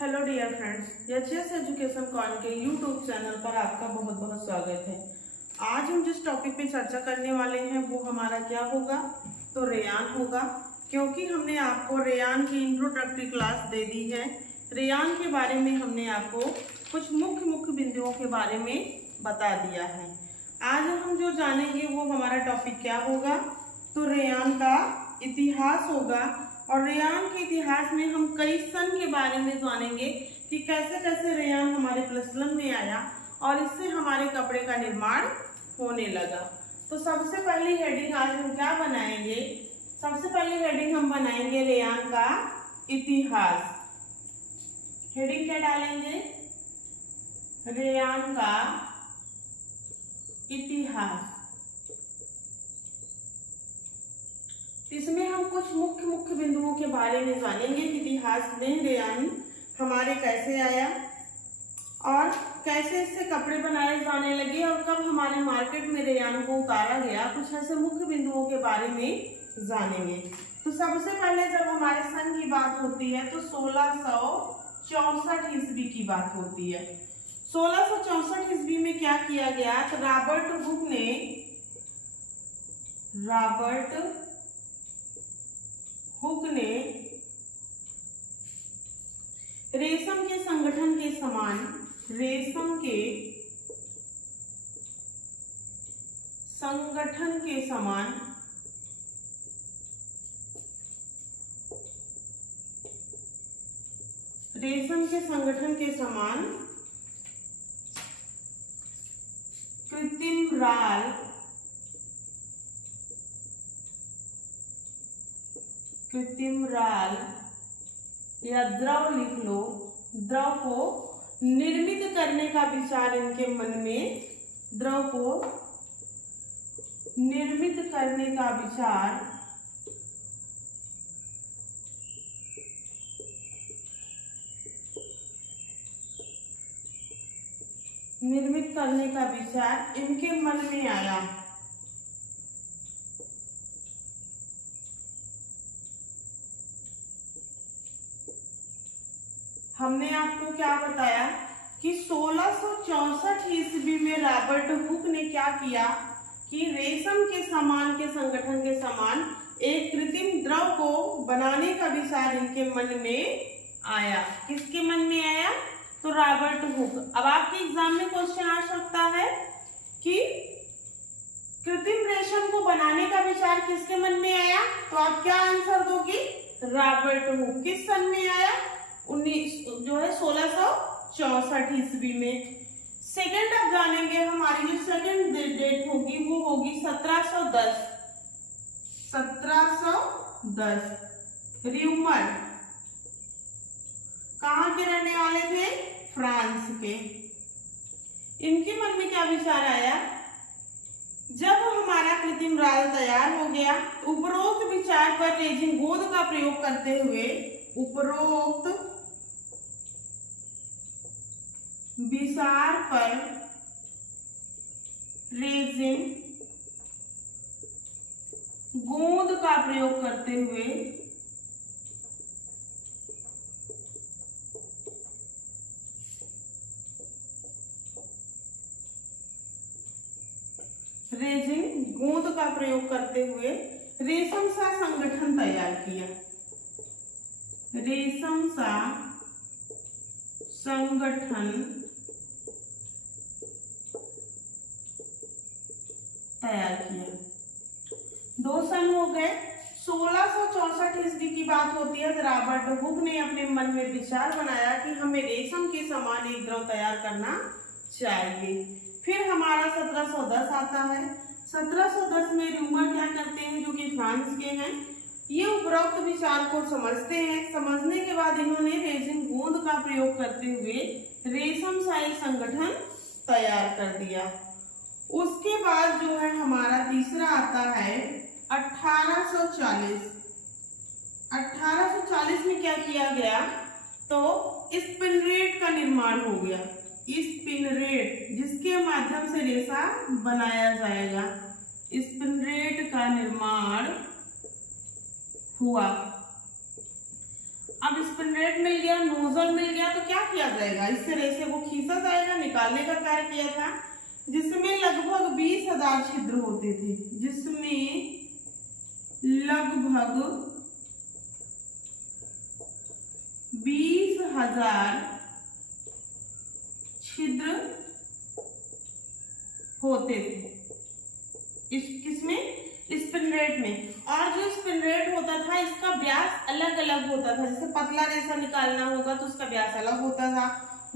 Hello dear friends, HS education कॉन के YouTube channel पर आपका बहुत बहुत स्वागत है। आज हम जिस टॉपिक पे चर्चा करने वाले हैं वो हमारा क्या होगा, तो रेयान होगा। क्योंकि हमने आपको रेयान की इंट्रोडक्टरी क्लास दे दी है। रेयान के बारे में हमने आपको कुछ मुख्य बिंदुओं के बारे में बता दिया है। आज हम जो जानेंगे वो हमारा टॉपिक क्या होगा, तो रेयान का इतिहास होगा। और रेयान के इतिहास में हम कई सन के बारे में जानेंगे कि कैसे कैसे रेयान हमारे प्रचलन में आया और इससे हमारे कपड़े का निर्माण होने लगा। तो सबसे पहली हेडिंग आज हम क्या बनाएंगे, सबसे पहली हेडिंग हम बनाएंगे रेयान का इतिहास। हेडिंग क्या डालेंगे, रेयान का इतिहास। इसमें हम कुछ मुख्य बिंदुओं के बारे में जानेंगे कि इतिहास में रेयान हमारे कैसे आया और कैसे इससे कपड़े बनाए जाने लगे और कब हमारे मार्केट में रेयान को उतारा गया। कुछ ऐसे मुख्य बिंदुओं के बारे में जानेंगे। तो सबसे पहले जब हमारे सन की बात होती है तो 1664 ईस्वी की बात होती है। 1664 ईस्वी में क्या किया गया, तो रॉबर्ट हुक ने रेशम के संगठन के समान कृत्रिम राल या द्रव लिख लो, द्रव को निर्मित करने का विचार इनके मन में, द्रव को निर्मित करने का विचार इनके मन में आया। हमने आपको क्या बताया कि 1664 ईस्वी में रॉबर्ट हुक ने क्या किया कि रेशम के संगठन के समान एक कृत्रिम द्रव को बनाने का विचार इनके मन में आया। किसके मन में आया, तो रॉबर्ट हुक। अब आपके एग्जाम में क्वेश्चन आ सकता है कि कृत्रिम रेशम को बनाने का विचार किसके मन में आया, तो आप क्या आंसर दोगे, रॉबर्ट हुक। किस सन में आया, 1664 ईस्वी में। सेकंड अब जानेंगे, हमारी जो सेकंड डेट होगी वो होगी 1710। र्यूमर कहाँ के रहने वाले थे, फ्रांस के। इनके मन में क्या विचार आया, जब हमारा कृत्रिम राल तैयार हो गया, उपरोक्त विचार पर रेजिन गोंद का प्रयोग करते हुए उपरोक्त विचार पर रेजिन गोंद का प्रयोग करते हुए रेशम सा संगठन तैयार किया। रेशम सा संगठन तैयार किया। 2 सन हो गए। 1664 ईस्वी की बात होती है तो रॉबर्ट हुक ने अपने मन में विचार बनाया कि हमें रेशम के समान एक द्रव तैयार करना चाहिए। फिर हमारा 1710 आता है। 1710 में र्यूमर क्या करते हैं, जो कि फ्रांस के हैं, ये उपरोक्त विचार को समझते हैं। समझने के बाद इन्होंने रेजिन गोंद का प्रयोग करते हुए रेशम सा एक संगठन तैयार कर दिया। उसके बाद जो है हमारा तीसरा आता है 1840। 1840 में क्या किया गया, तो स्पिनरेट का निर्माण हो गया। स्पिनरेट, जिसके माध्यम से रेशा बनाया जाएगा, स्पिनरेट का निर्माण हुआ। अब स्पिंडलेट मिल गया, नोजल मिल गया, तो क्या किया जाएगा, इससे रेशे को खींचा जाएगा, निकालने का कार्य किया था, जिसमें लगभग 20,000 छिद्र होते थे, जिसमें लगभग 20,000 छिद्र होते थे किसमें, स्पिंडलेट में। और जो स्पिंडलेट होता था इसका व्यास अलग अलग होता था, जैसे पतला रेशा निकालना होगा तो उसका व्यास अलग होता था,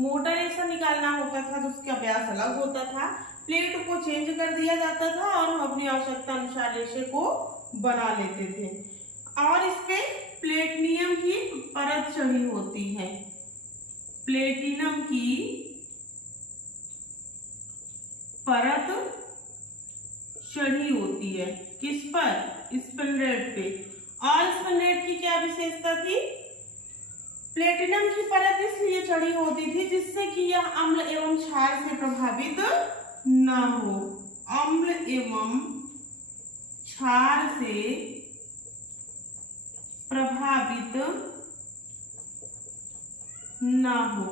मोटा रेशा निकालना होता था तो उसका व्यास अलग होता था। प्लेट को चेंज कर दिया जाता था और हम अपनी आवश्यकता अनुसार रेशे को बना लेते थे। और इसपे प्लेटिनम की परत चढ़ी होती है, प्लेटिनम की परत चढ़ी होती है, किस पर, स्पिंडलेट पे। और स्पिंडलेट की क्या विशेषता थी, प्लेटिनम की परत इसलिए चढ़ी होती थी जिससे कि यह अम्ल एवं क्षार से प्रभावित न हो, अम्ल एवं क्षार से प्रभावित न हो।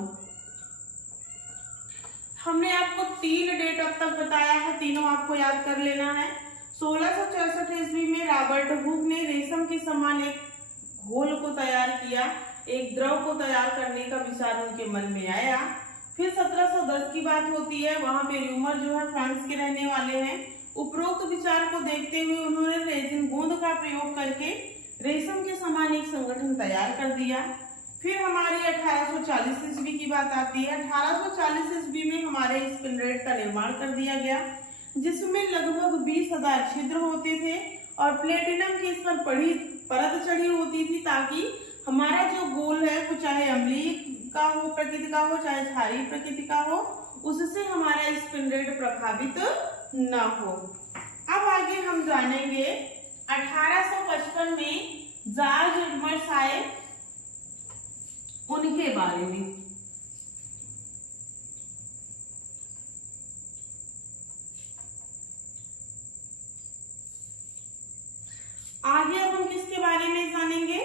हमने आपको 3 डेट अब तक बताया है, तीनों आपको याद कर लेना है। 1664 ईस्वी में रॉबर्ट हुक ने रेशम के समान एक घोल को तैयार किया, एक द्रव को तैयार करने का विचार उनके मन में आया। फिर 1710 की बात होती है, वहां पे र्यूमर जो है फ्रांस के रहने वाले हैं। उपरोक्त विचार को देखते हुए उन्होंने रेजिन गोंद का प्रयोग करके रेशम के समान एक संगठन तैयार कर दिया। फिर हमारी 1840 ईस्वी की बात आती है। 1840 ईस्वी में हमारे स्पिंडलेट का निर्माण कर दिया गया, जिसमें लगभग 20,000 छिद्र होते थे और प्लेटिनम की इस पर बड़ी परत चढ़ी होती थी, ताकि हमारा जो गोल है वो चाहे अम्लीय का हो, प्रकृति का हो, चाहे क्षारीय प्रकृति का हो, उससे हमारा स्पिंडलेट प्रभावित न हो। अब आगे हम जानेंगे 1855 में जॉर्ज एडमंड्स आए, उनके बारे में। आगे अब हम किसके बारे में जानेंगे,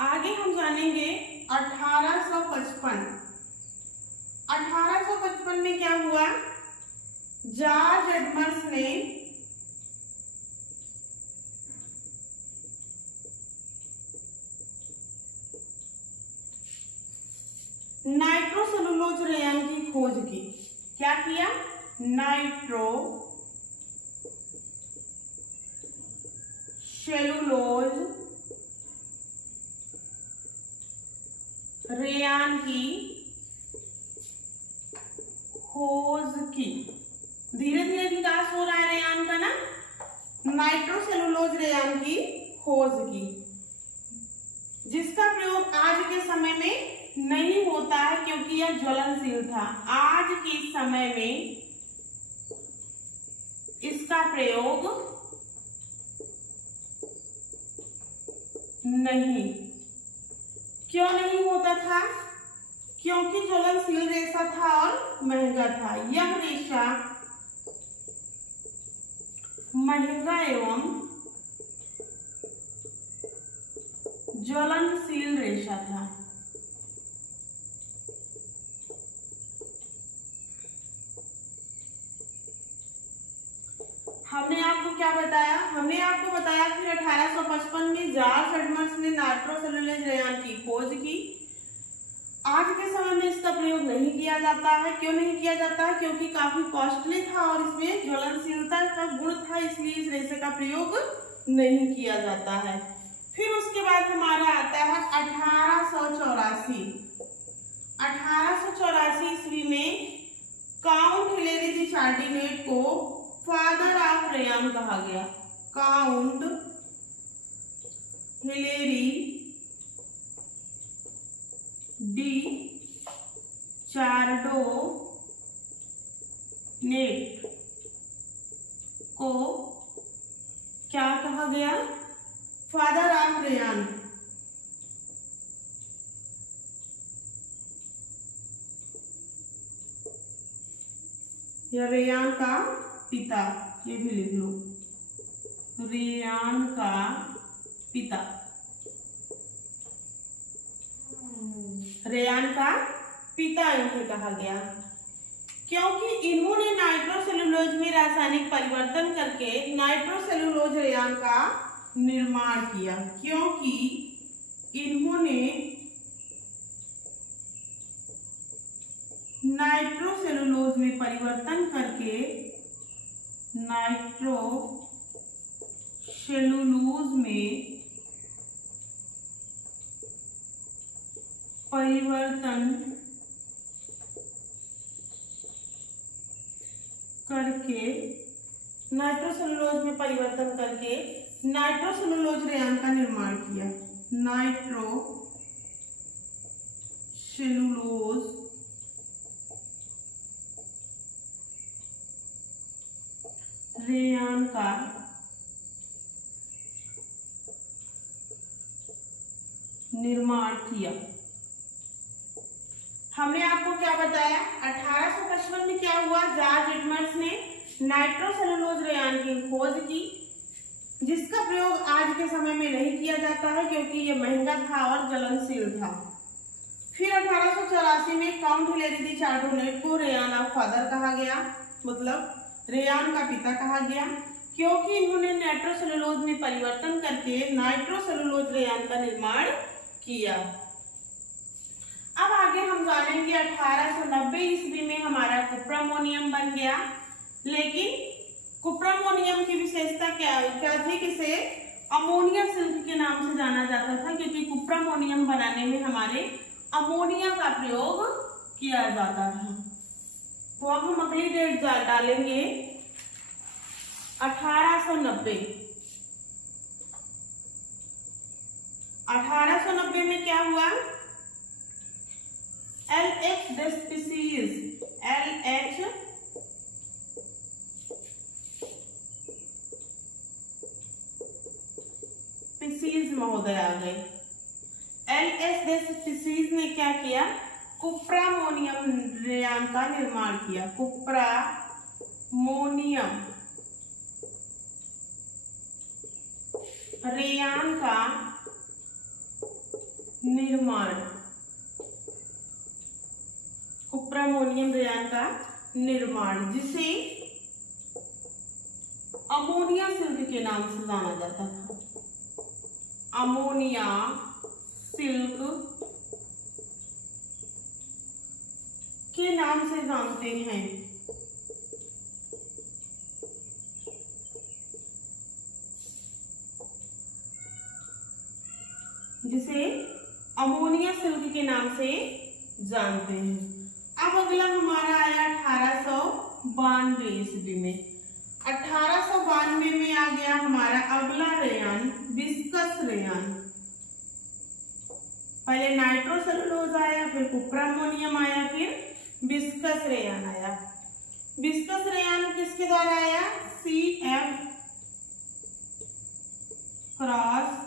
आगे हम जानेंगे 1855। 1855 में क्या हुआ, जॉर्ज एडमंड्स ने नाइट्रोसेलुलोज रेयान की खोज की। क्या किया, नाइट्रोसेलुलोज रेयान की खोज की। धीरे धीरे विकास हो रहा है रेयान का ना, नाइट्रोसेलुलोज रेयान की खोज की, जिसका प्रयोग आज के समय में नहीं होता है क्योंकि यह ज्वलनशील था। आज के समय में इसका प्रयोग नहीं, क्यों नहीं होता था, क्योंकि ज्वलनशील रेशा था और महंगा था। यह रेशा महंगा एवं ज्वलनशील रेशा था। हमने आपको क्या बताया, हमने आपको बताया फिर 1855 में जॉर्ज एडमंड्स ने नाइट्रोसेलुलोज रेयान की खोज की। आज के समय में इसका प्रयोग नहीं किया जाता है। क्यों नहीं किया जाता है, क्योंकि काफी कॉस्टली था और इसमें ज्वलनशीलता का गुण था, इसलिए इस रेशे का प्रयोग नहीं किया जाता है। फिर उसके बाद हमारा आता है 1884। 1884 ईस्वी में काउंट हिलेरी दी चार्डिनेट को फादर ऑफ रेयान कहा गया। काउंट हिलेरी डी चार्डिनेट को क्या कहा गया, फादर ऑफ रेयान। या रेयान का पिता, ये भी लिख लो, रेयान का पिता। रेयान का पिता इन्हें कहा गया, क्योंकि इन्होंने नाइट्रोसेलुलोज में रासायनिक परिवर्तन करके नाइट्रोसेलुलोज रेयान का निर्माण किया। क्योंकि इन्होंने नाइट्रोसेलुलोज में परिवर्तन करके नाइट्रोसेलुलोज में परिवर्तन करके नाइट्रोसेलुलोज रेयान का निर्माण किया। नाइट्रोसेलुलोज रेयान का निर्माण किया। हमने आपको क्या बताया, 1855 में क्या हुआ, जॉर्ज एडमंड्स ने नाइट्रोसेलुलोज रेयान की खोज की, जिसका प्रयोग आज के समय में नहीं किया जाता है क्योंकि यह महंगा था और जलनशील था। फिर 1884 में काउंट हिलेरी दी चार्डोनेट को रेयान ऑफ फादर कहा गया, मतलब रेयान का पिता कहा गया, क्योंकि इन्होंने नाइट्रोसेलुलोज में परिवर्तन करके नाइट्रोसेलुलोज रेयान का निर्माण किया। अब आगे हम जानेंगे 1890 ईस्वी में हमारा कुप्रामोनियम बन गया, लेकिन कुप्रामोनियम की विशेषता क्या थी, किसे अमोनिया सिल्क के नाम से जाना जाता था, क्योंकि कुप्रामोनियम बनाने में हमारे अमोनिया का प्रयोग किया जाता था। तो अब हम अगली डेट डालेंगे 1890। 1890 में क्या हुआ, LH स्पीसीज महोदय आ गए। LH स्पीसीज ने क्या किया, कुप्रामोनियम रेयान का निर्माण किया। कुप्रामोनियम रेयान का निर्माण, कुप्रामोनियम रेयान का निर्माण, जिसे अमोनिया सिल्क के नाम से जाना जाता था। अमोनिया सिल्क के नाम से जानते हैं। जिसे अमोनिया सिल्क के नाम से जानते हैं। अब अगला हमारा आया 1892 ईस्वी में। 1892 में आ गया हमारा अगला रेयान, विस्कस रेयान। पहले नाइट्रोसेलुलोज आया, फिर कुप्रामोनियम आया, फिर विस्कस रेयान आया। विस्कस रेयान किसके द्वारा आया, CF क्रॉस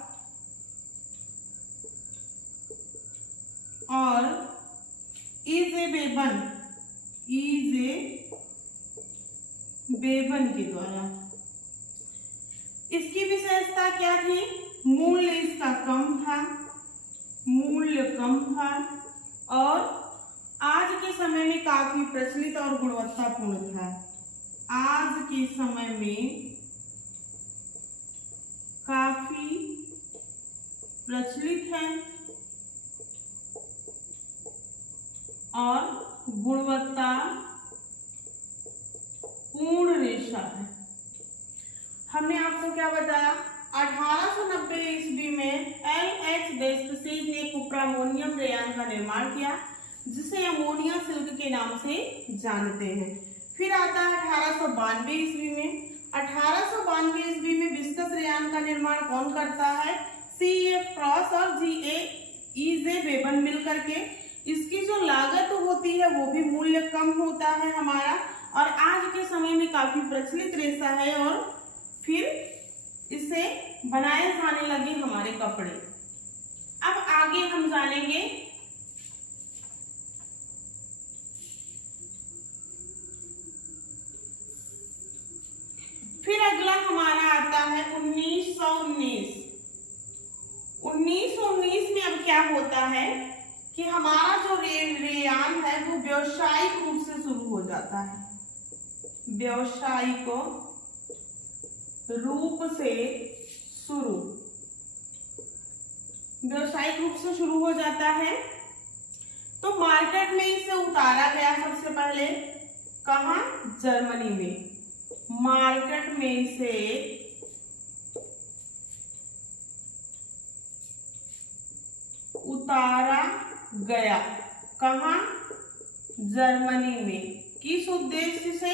और इजे बेबन के द्वारा। इसकी विशेषता क्या थी, मूल्य इसका कम था और आज के समय में काफी प्रचलित और गुणवत्तापूर्ण था। आज के समय में काफी प्रचलित है और गुणवत्तापूर्ण रेशा है। हमने आपको क्या बताया, 1890 ईस्वी में LH स्पीसीज ने कुप्रामोनियम रेयान का निर्माण किया, जिसे अमोनिया सिल्क के नाम से जानते हैं। फिर आता है 1892 ईस्वी में। 1892 ईस्वी में विस्कस रेयान का निर्माण कौन करता है, CF क्रॉस और इजे बेबन मिलकर के। इसकी जो लागत होती है वो भी मूल्य कम होता है हमारा, और आज के समय में काफी प्रचलित रेशा है, और फिर इससे बनाए जाने लगे हमारे कपड़े। अब आगे हम जानेंगे फिर अगला हमारा आता है 1919 में। अब क्या होता है कि हमारा जो रेयान है वो व्यावसायिक रूप से शुरू हो जाता है, व्यावसायिक रूप से व्यावसायिक रूप से शुरू हो जाता है। तो मार्केट में इसे उतारा गया सबसे पहले कहाँ, जर्मनी में। मार्केट में इसे उतारा गया कहाँ, जर्मनी में। किस उद्देश्य से,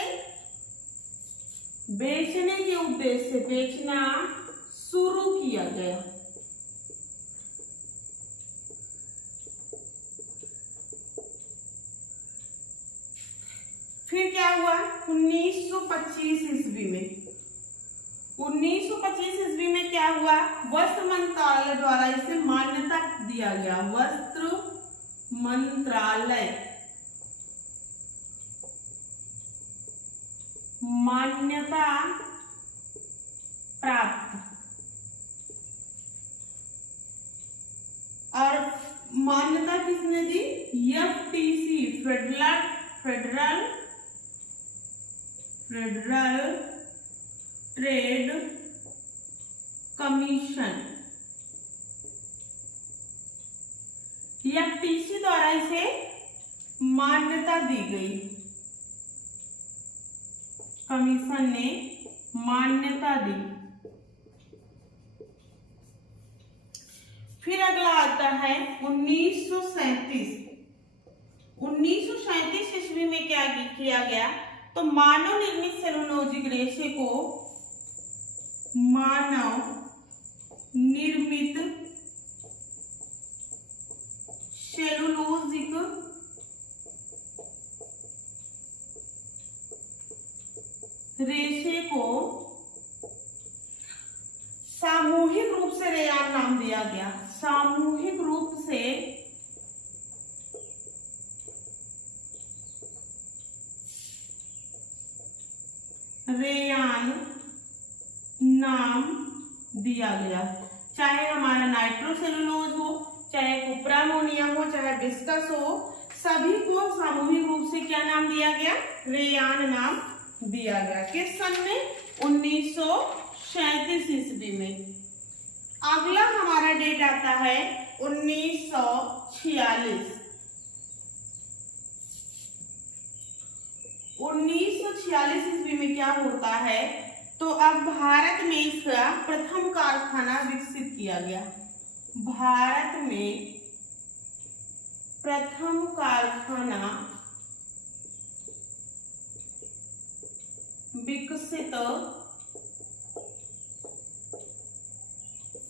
बेचने के उद्देश्य से, बेचना शुरू किया गया। फिर क्या हुआ, 1925 ईस्वी में, 1925 ईस्वी में क्या हुआ, वस्त्र मंत्रालय द्वारा इसे मान्यता दिया गया, वस्त्र मंत्रालय मान्यता प्राप्त। और मान्यता किसने दी, FTC, federal trade commission, FTC द्वारा इसे मान्यता दी गई, कमीशन ने मान्यता दी। फिर अगला आता है 1937। 1937 ईस्वी में क्या किया गया, तो मानव निर्मित सेलुलोजिक रेशे को मानव निर्मित सेलुलोजिक रेशे को सामूहिक रूप से रेयान नाम दिया गया, सामूहिक रूप से रेयान नाम दिया गया। चाहे हमारा नाइट्रोसेलुलोज हो, चाहे कुप्रामोनियम हो, चाहे विस्कस हो, सभी को सामूहिक रूप से क्या नाम दिया गया, रेयान नाम दिया गया। किस सन में, 1937 ईस्वी में। अगला हमारा डेट आता है 1946। 1946 ईस्वी में क्या होता है, तो अब भारत में इसका प्रथम कारखाना विकसित किया गया। भारत में प्रथम कारखाना विकसित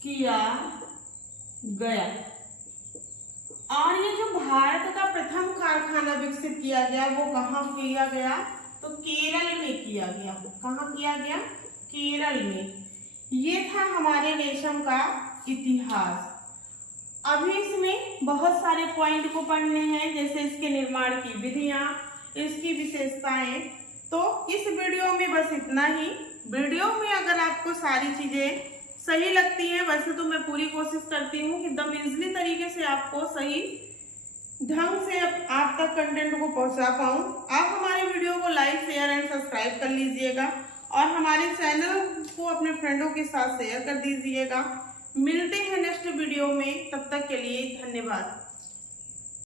किया गया। और ये जो भारत का प्रथम कारखाना विकसित किया गया वो कहाँ किया गया, तो केरल में किया गया। कहाँ किया गया, केरल में। ये था हमारे रेशम का इतिहास। अभी इसमें बहुत सारे पॉइंट को पढ़ने हैं, जैसे इसके निर्माण की विधियां, इसकी विशेषताएं। तो इस वीडियो में बस इतना ही। वीडियो में अगर आपको सारी चीजें सही लगती है, वैसे तो मैं पूरी कोशिश करती हूँ कि एकदम इजीली तरीके से आपको सही ढंग से आप तक कंटेंट को पहुंचा पाऊं। आप हमारे वीडियो को लाइक, शेयर एंड सब्सक्राइब कर लीजिएगा और हमारे चैनल को अपने फ्रेंडों के साथ शेयर कर दीजिएगा। मिलते हैं नेक्स्ट वीडियो में, तब तक के लिए धन्यवाद।